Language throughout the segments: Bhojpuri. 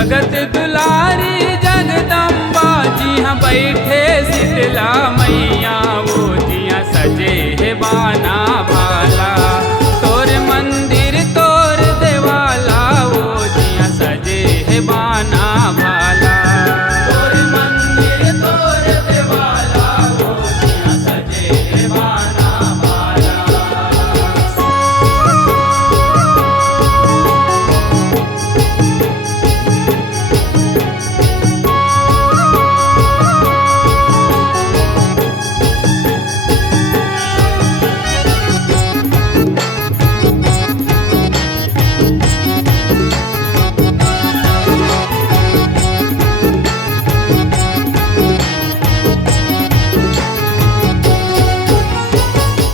जगत दुलारी जगदम्बा जिहाँ बैठे शीतला मैया वो जिहाँ सजे है बाना भाला। तोर मंदिर तोर देवाला वो जिहाँ सजे है बाना भाला। तोर मंदिर तोर देवाला वो जिहाँ सजे है बाना भाला।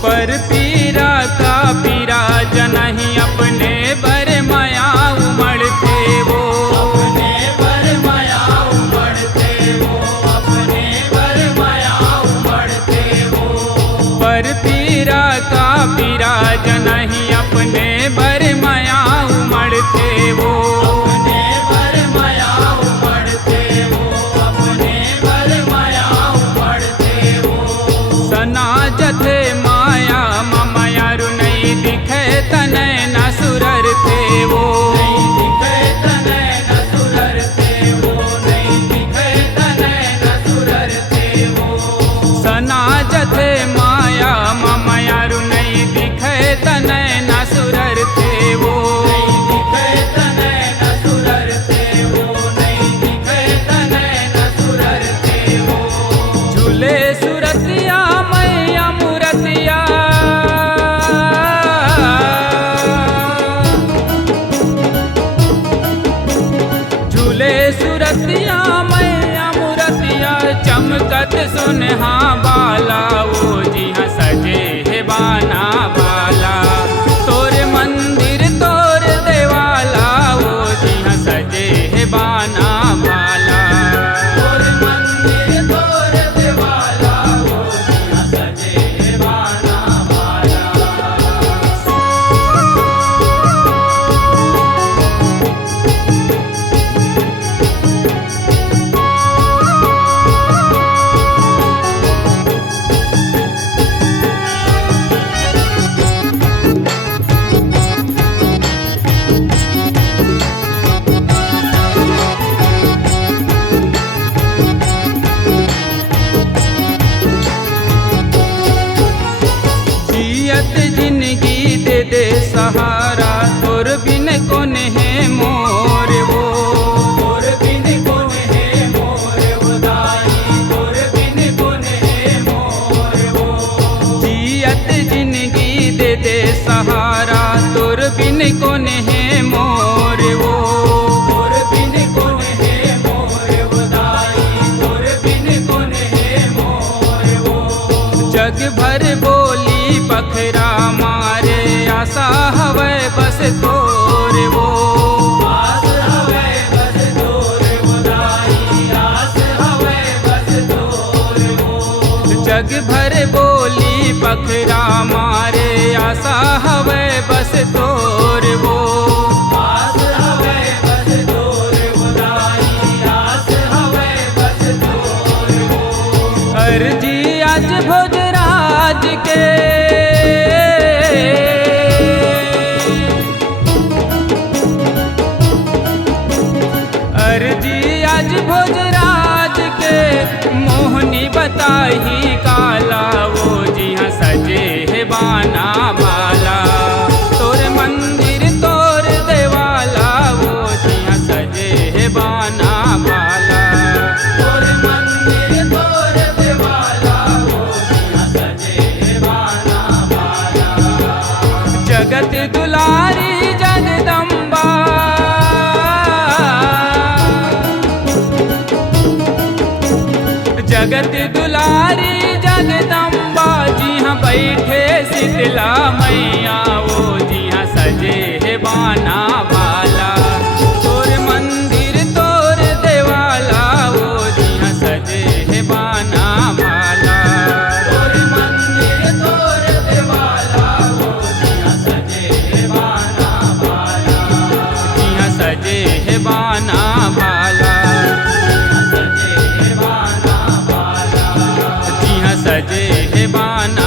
पर पीरा का पीरा जनहि अपने बर माया उमड़ते वो। अपने बर माया उमड़ते वो। अपने बर माया उमड़ते वो। पर पीरा का पीरा जनहि अपने बर माया उमड़ते वो। अपने बर माया उमड़ते वो। अपने बर माया उमड़ते वो। सना जथे दिखे तनय न सुरर थे वो। नहीं दिखे तनय न सुरर थे वो। नहीं दिखे तनय न सुरर थे वो। सना जथे माया ममयारु नहीं दिखे तनय न सुरर थे वो। नहीं दिखे तनय न सुरर थे वो। नहीं दिखे तनय न सुरर थे वो। झूले सुरतिया मैया मूरतिया। सुरतिया मैया मूरतिया चमकत सुनहा बाला वो जिहाँ सजे है बाना भाला। तोर मंदिर तोर देवाला वो जिहाँ सजे है बाना भाला। तोर मंदिर तोर देवाला वो जिहाँ सजे है बाना भाला। जिंदगी दे दे सहारा तोर बिन कौन है मोर वो। तोर बिन कौन है मोर वो दाई। तोर बिन कौन है मोर वो। जियत जिंदगी दे दे सहारा तोर बिन कौन है मोर वो। तोर बिन कौन है मोर वो दाई। तोर बिन कौन है मोर वो। जग भर बोली बखरा मारे आशा हवे बस तोर वो। आस हवे बस तोर वो दाई। आस हवे बस तोर वो। जग भर बोली बखरा मारे आशा हवे बस तोर वो। आस हवे बस तोर वो दाई। आस हवे बस तोर वो। अर्जी आज भोजराज के अर्जी आज भोजराज के मोहनी बताही काला वो जिहाँ सजे है बाना भाला। तोर मंदिर तोर देवाला वो जिहाँ सजे है बाना भाला। तोर मंदिर तोर देवाला वो जिहाँ सजे है बाना भाला। जगत दुलारी जगदम्बा जगत दुलारी जगदम्बा जिहाँ बैठे शीतला मैया वो जिहाँ सजे है बाना भाला। तोर मंदिर तोर देवाला वो जिहाँ सजे है बाना भाला। तोर मंदिर तोर देवाला वो जिहाँ सजे है बाना भाला। जिहाँ सजे है बाना भाला। है बाना